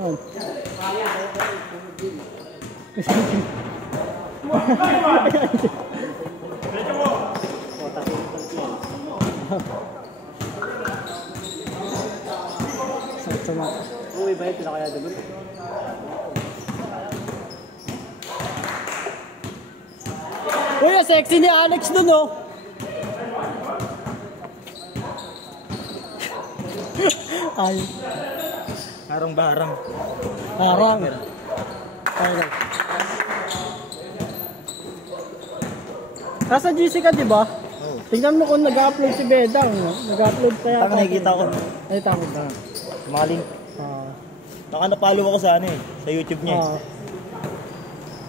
Oh. Sama. Uy, ba ito na kaya debut? Uy, sexy ni Alex dun, oh. Ay. Harang-barang. Harang. Ay. Nasa GC ka, di ba? Oo. Tingnan mo kung nag-upload si Bedang. Nag-upload pa yata. Tama, nakikita ko. Ay, tama ba? Maling. Naka-napalo ako sa ano eh. Sa YouTube niya.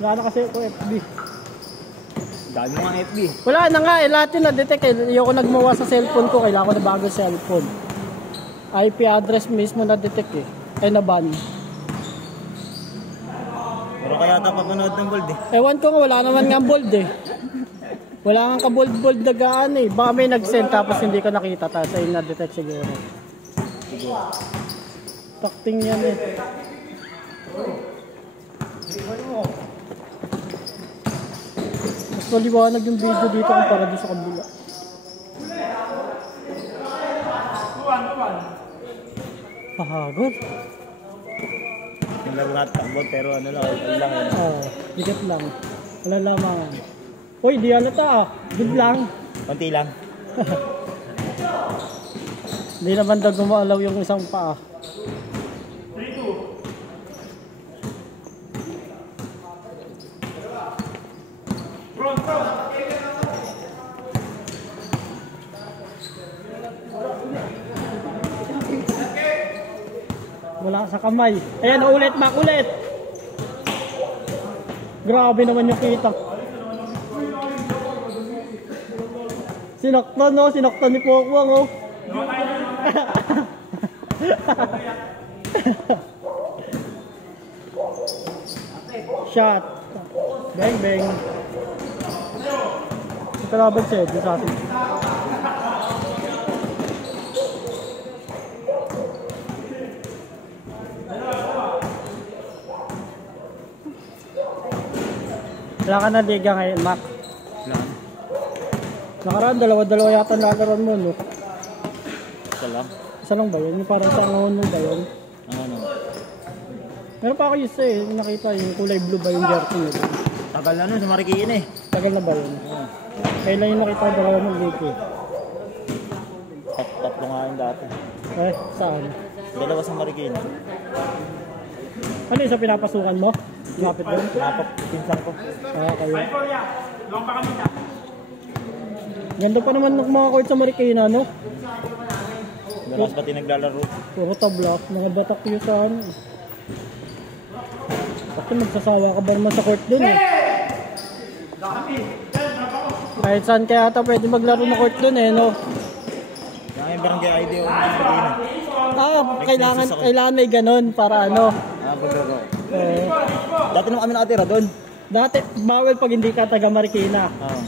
Wala na kasi ito FB. Dami mga FB. Wala na nga eh. Lahat yun na-detect eh. Ayoko nagmawa sa cellphone ko. Kailangan ko na bago cellphone. IP address mismo na-detect eh. Ay na-ban. Pero kaya ata papanood ng bold eh. Ewan ko nga. Wala naman nga bold eh. Wala nga ka-bold-bold na gaan eh. Baka may nag-send tapos hindi ka nakita. Tapos ay na-detect siguro. Takting yan eh. Mas maliwanag yung video dito kumpara doon sa kabila. Pahagod. Yung laro natin takbot pero ano lang, wala lang yun. Oo, bigat lang. Wala lamangan. Uy, di halata ah. Good lang. Konti lang. Hindi naman daw gumalaw yung isang paa. Wala sa kamay. Ayan, ulit, Mac, ulit. Grabe naman yung kita. Sinaktan, no? Sinaktan ni Pokwang, oh. Shot. Bang, bang. Ito laban siya, dito sa atin. Wala ka na liga ngayon, Mac. Wala. Nakaraan, dalawa-dalawa yata nalaroan mo, no? Isa lang. Isa lang ba yun? Yung parang sa angahon mo ba yun? Ano? Meron pa ako isa eh. Nakita yung kulay blue ba yung jersey nyo? Tagal na nun, sa Marikiin eh. Tagal na ba yun? Oo. Kailan yung nakita ko dalawa ng league eh? Tatlo nga yung dati. Eh, saan? Dalawa sa Marikiin. Ano yung sa pinapasukan mo? Lapit doon? Pinsan ko. Ah, kayo. Ganda pa naman ng mga court sa Marikina, no? Dalas pati naglalaro. Puro tabla. Mga batak yung sa ano. Bakit magsasawa ka ba naman sa court doon eh? Kahit saan kaya ata pwede maglaro ng court doon eh, no? Yung barangay ID o Marikiin. Kailangan may ganun para ano. Paglaro. Eh, Dati nung kami nakatira doon. dati, bawal pag hindi ka taga Marikina. Oo.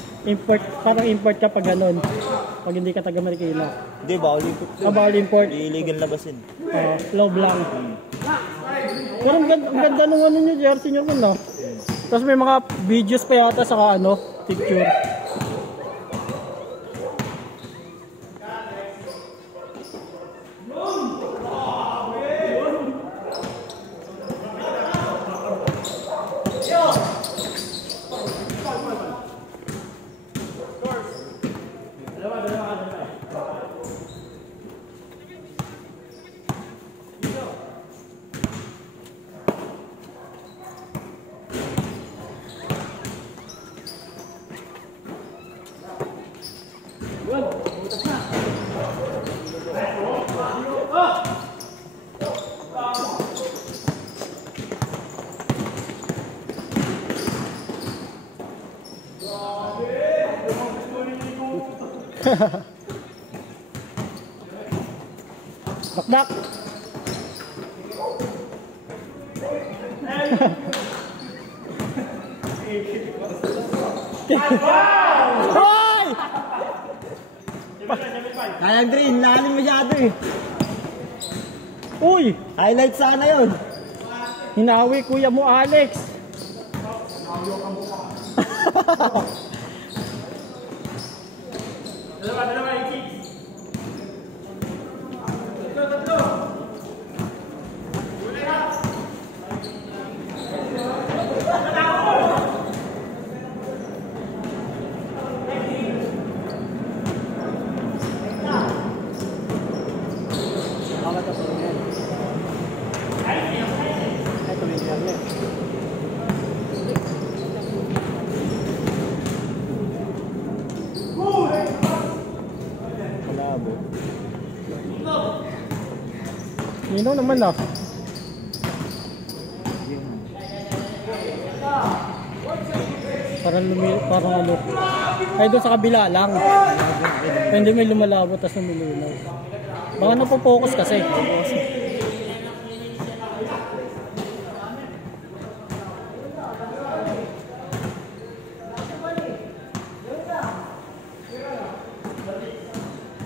Parang import ka pag ganun. Pag hindi ka taga Marikina. Hindi, bawal import. Bawal import. Illegal labasin. Loob lang. Pero ang ganda nung ano nyo, jersey nyo no? Tapos may mga videos pa yata sa ano, picture. Bakdak. Hoy! Kaya green, lalim masyado eh. Uy! Highlight sana yun. Hinawi kuya mo, Alex. Malabo. Nino naman ah. Parang ano. Ay doon sa kabila lang. Hindi may lumalabo tapos lumilinaw. Baka napopokus kasi.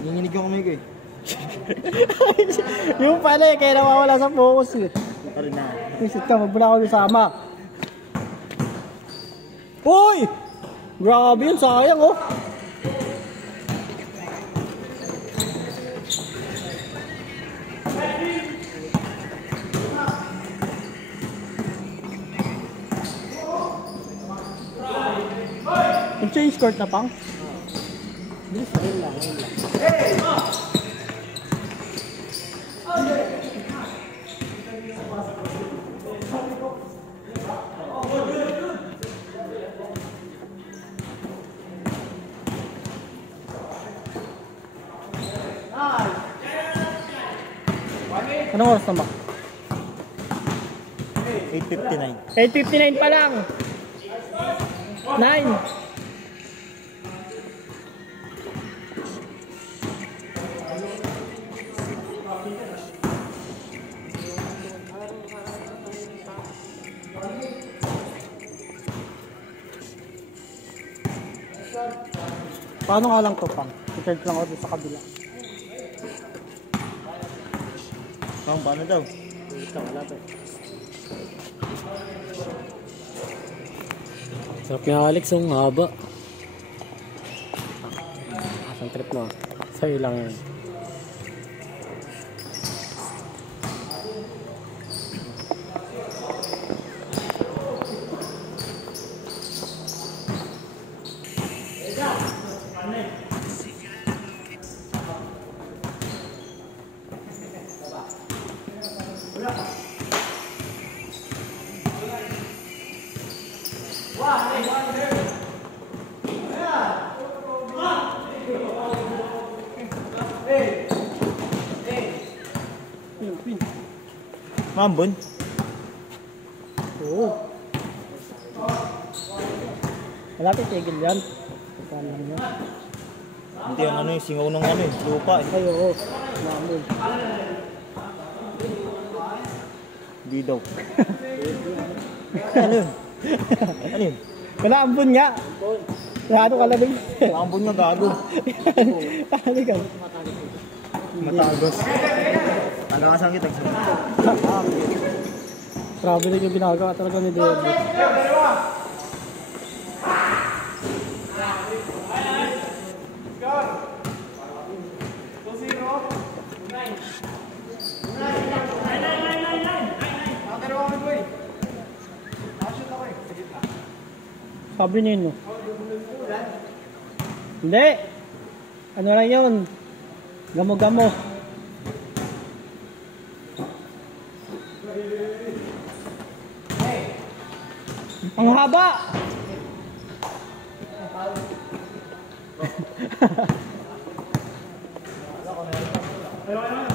Nanginig yung kamay ko eh. Yung pala eh, kaya nawawala sa focus eh. Parang na. Visit ka, wag mo na ako isama. Uy! Grabe yun, sayang oh. Mag-change court na pang? Bilis na rin lang. Anong oras na ba? 8:59. 8:59 pa lang. 9. Paano nga lang to pang? I-charge lang ako doon sa kabila. Paano daw? Wala to. Sarap niya Alex, ang haba. Asang trip mo? Sa'yo lang yun. Mambon? Oo. Malapit tigil yan. Paano lang yan? Hindi ang ano yung singaw ng ano eh, lupa eh. Ay, oo. Mamul. Hindi daw. Ano yun? Ano yun? Wala ambon nga. Lalo ka lang din. Mambon nga gago. Ano ka? Matagos. Ano ka sangkit? Traveling yung ginagawa talaga ni Diego. Sabi nino. Hindi. Ano lang yun? Gamo-gamo. Ang haba!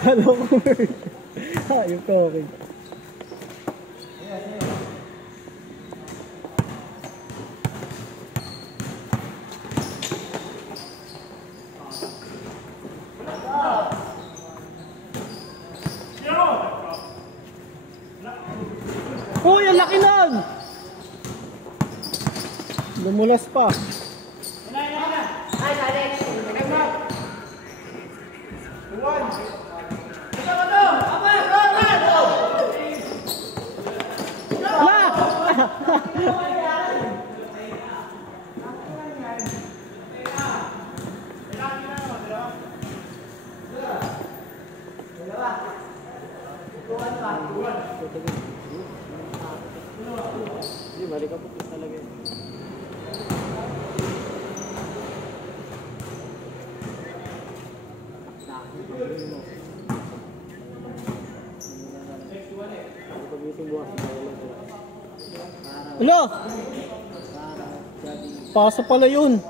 Hello, Kurt. Ayun ko, okay. Uy, ang laki nun! Lumulas pa. Ay, Alex. Hindi, balik ka po talaga. Alo! Pasa pala yun.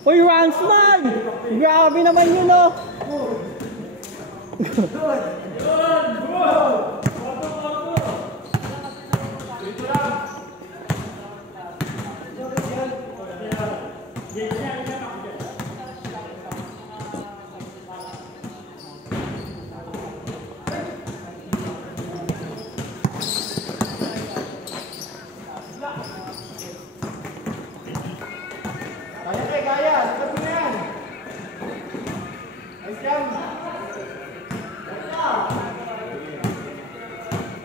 Uy, Ransman! Grabe naman yun, oh!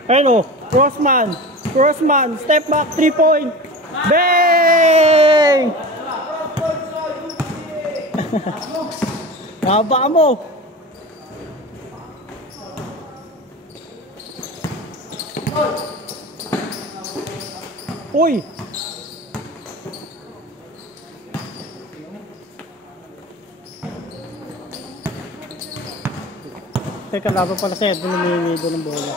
Hello, Crossman, step back, 3-point. Bang! Haba mo. Uy! Teka, laban pala sa Edwin, lumingi doon ng bola.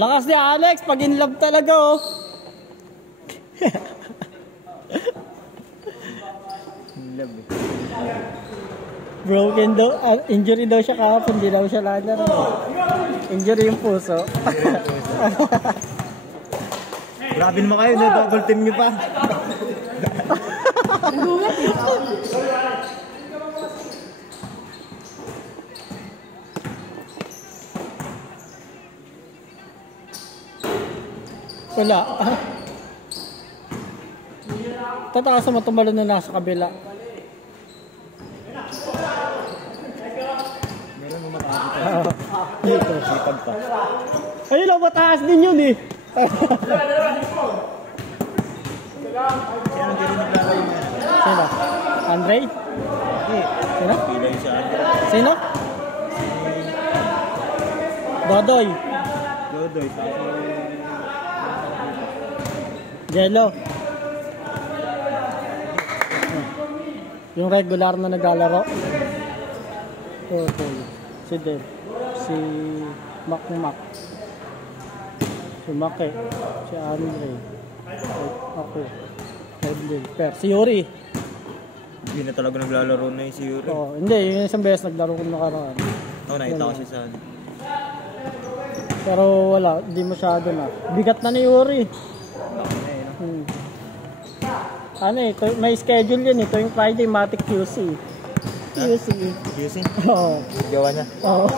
Lakas ni Alex, pag in love talaga, oh. Broken daw, injury daw siya kahapon, hindi daw siya lalaro. Injury yung puso. Grabe naman kayo, double team nyo pa. Wala. Tatakas naman tumalon na nasa kabila. Meron mo mataas dito. Sipag pa. Ayun lang, mataas din yun eh. Yan, hindi rin naglalaro yun. Sino? Andre? Sino? Pilay siya. Sino? Dodoy. Dodoy. Jello. Yung regular na naglalaro. Purple. Si Dev. Si Makmak. Si Make. Si Andre. Ako. Edlin. Per. Si Yuri. Hindi na talaga naglalaro na yung si Yuri. Oo. Hindi. Yung isang beses naglaro ko nakaraan. Oo, nakita ko siya sa ano. Pero wala. Hindi masyado na. Bigat na ni Yuri. Ano eh, may schedule yun eh. Ito yung Friday, Matic QC. QC. QC? Oo. Gawa niya? Oo.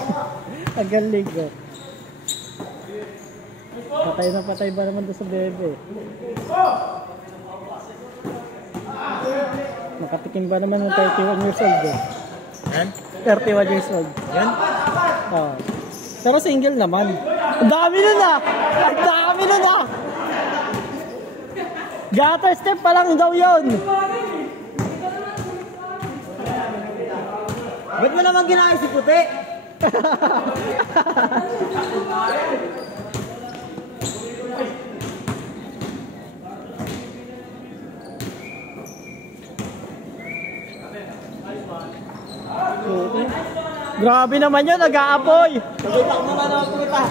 Ang galing eh. Patay na patay ba naman doon sa bebe? Makatikim ba naman ng 31 years old eh? Yan? 31 years old. Yan? Oo. Pero single naman. Ang dami nun ah! Ang dami nun ah! Gutter step pa lang daw yun. Ba't mo naman ginaya si Puti? Grabe naman yun, nag-aapoy. Nakita ko naman ako puta.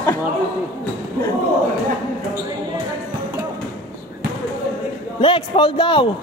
Lex, fall daw.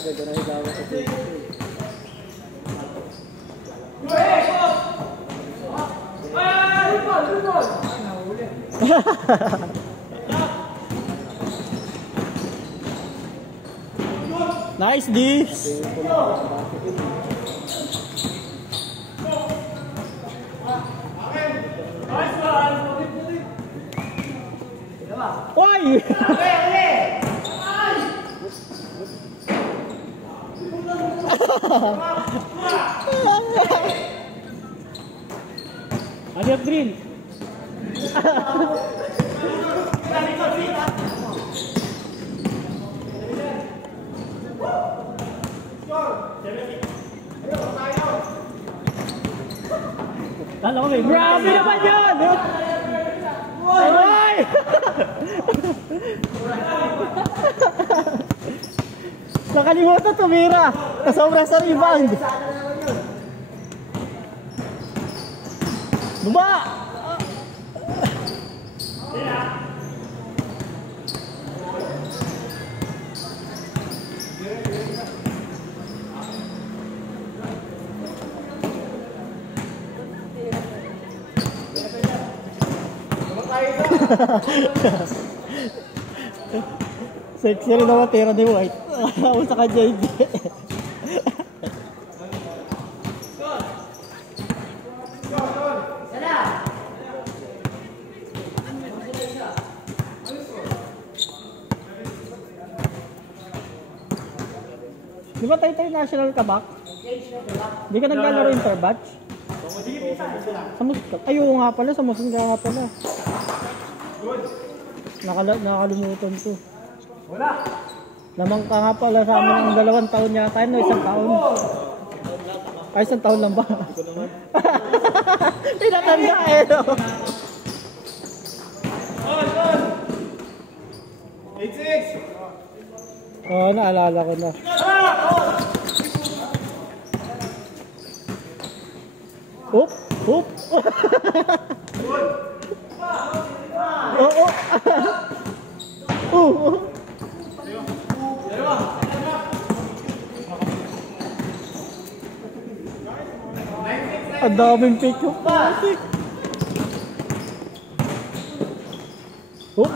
Ganda na higawa sa dito. Nice D. Why? Aliot green. Grabe naman yun! Ay! Nakalimutan tumira. Kasobra sa rebound. Baba! Sexy rin naman tira ni White. Ako sa kanya hindi. Di ba tayo national ka ba? Di ka naglalaro interbatch? Sa Muscat? Ay, oo nga pala, sa Muscat nga pala. Nakalimutan ko. Wala! Lamang ka nga pala sa amin ng 2 taon yata, no? 1 taon. Ay, 1 taon lang ba? Tinatanda eh, no? 8-6! Oo, naalala ko na. Oop! Oop! Oo! Oo! Ang daming pick up pa! Oop!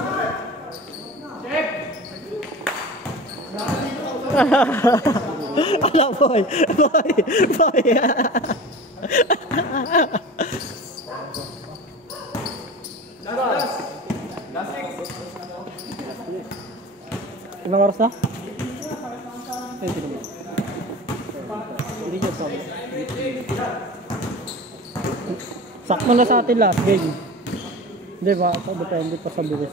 Ala, boy! Boy! Boy! Ilang oras na? Hindi dyan sa sakto na sa atin last game. Hindi ba? Depende pa sa buwis.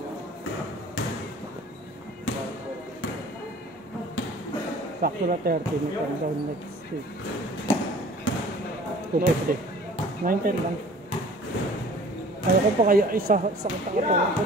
Sakto na 30. May down next week. 250. 9-10 lang. Kaya ko pa kayo isa sa katakatawan ko.